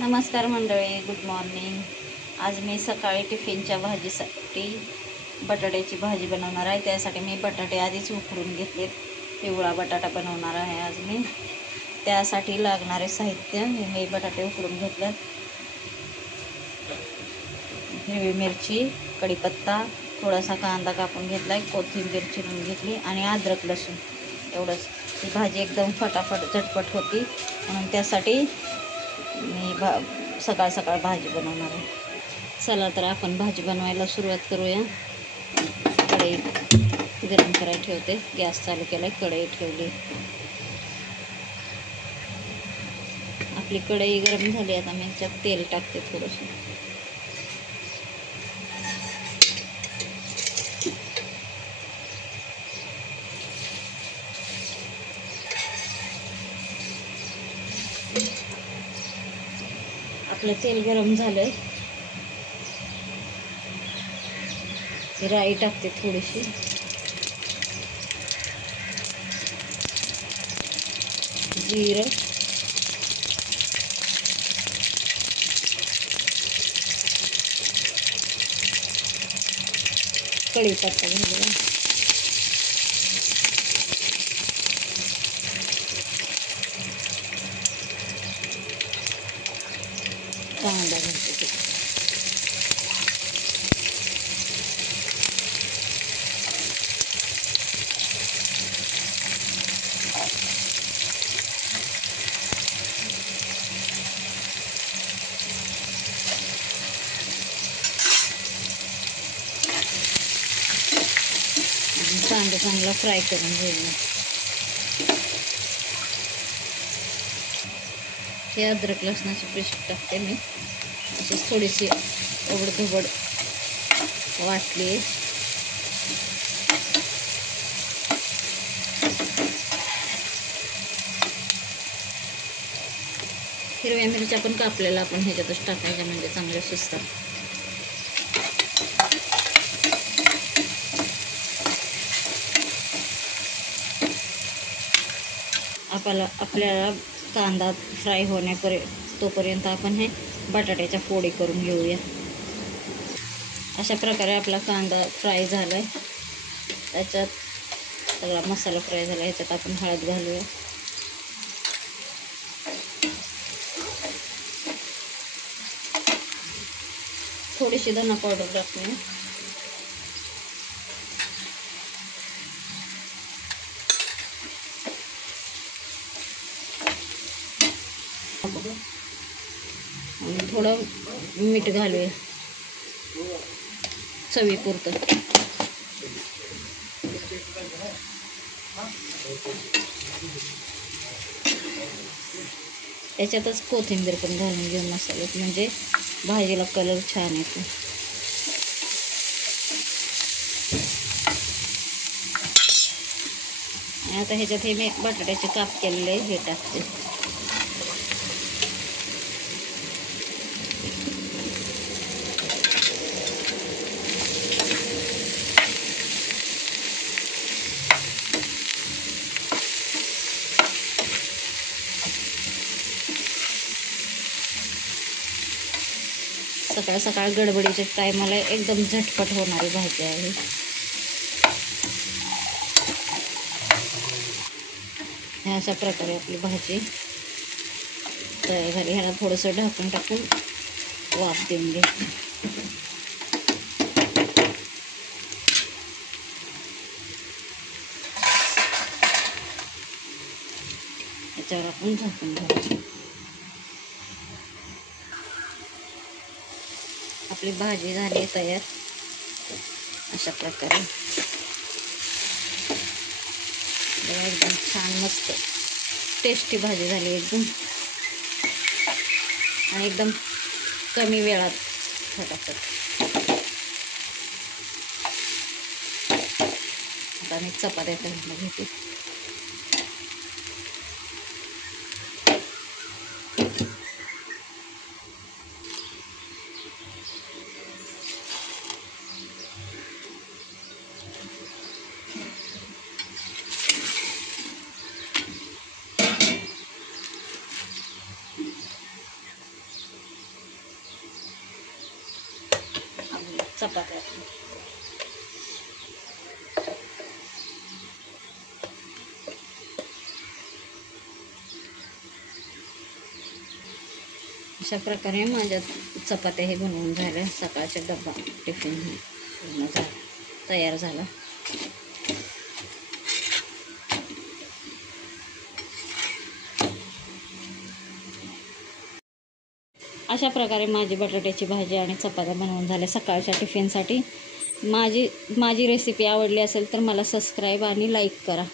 नमस्कार मंडळी, good morning. आज मी सकाळी टिफिनच्या भाजीसाठी बटाट्याची भाजी बनवणार आहे. त्यासाठी मी बटाटे आधीच उकडून घेतलेत. पिवळा बटाटा बनवणार आहे आज मी. त्यासाठी लागणारे साहित्य मी बटाटे उकडून घेतलेत. हिरवी मिरची, कढीपत्ता, थोडासा कांदा कापून घेतला आहे, कोथिंबीर चिरून घेतली आणि अद्रक लसूण एवढंच. ही भाजी एकदम फटाफट झटपट होती, म्हणून त्यासाठी मी सकाळ सकाळ भाजी बनवणार आहे. चला तर आपण भाजी बनवायला सुरुवात करूया. कढई गरम करायला ठेवते. गॅस चालू केलाय, कढई ठेवली. आपली कढई गरम झाली. आता मी याच्यात तेल टाकते थोडंसं. आपलं तेल गरम झालंय. राई टाकते थोडीशी, जिरं, कढीपत्ता घालूया, कांदा घालते. कांदा चांगला फ्राय करून घेऊया. हे अद्रक लसणाची पेस्ट टाकते मी. अशीच थोडीशी ओबडधोबड वाटली. हिरव्या मिरच्या पण कापलेल्या आपण ह्याच्यातच टाकायच्या, म्हणजे चांगल्या शिजतात. आपल्याला कांदा फ्राय तोपर्यंत आपण हे बटाट्याच्या फोडी करून घेऊया. अशा प्रकारे आपला कांदा फ्राय झालाय. त्याच्यात सगळा मसाला फ्राय झाला. ह्याच्यात आपण हळद घालूया, थोडीशी धना पावडर टाकूया, आणि थोडं मीठ घालूया चवीपुरतं. त्याच्यातच कोथिंबीर पण घालून घेऊ मसाल्यात, म्हणजे भाजीला कलर छान येतो. आणि आता ह्याच्यात हे मी बटाट्याचे काप केलेले हे टाकते. सकाळ सकाळ गडबडीच्या टायमाला एकदम झटपट होणारी भाजी आहे. अशा प्रकारे आपली भाजी तयार झाली. ह्याला थोडंसं ढाकून टाकून वाफ देऊन घ्यायची. याच्यावर आपण झाकून घ्यायचं. आपली भाजी झाली तयार. अशा प्रकारे एकदम छान मस्त टेस्टी भाजी झाली एकदम, आणि एकदम कमी वेळात फटाफट. आता मी चपात्या करून घेते. चपात्या. अशा प्रकारे माझ्या चपात्या हे बनवून झाल्या. सकाळच्या डबा टिफिन पूर्ण झाला, तयार झाला. अशा प्रकारे माझी बटाट्याची भाजी आणि चपात्या बनवून झाल्या सकाळच्या टिफिनसाठी. माझी रेसिपी आवडली असेल तर मला सबस्क्राईब आणि लाईक करा.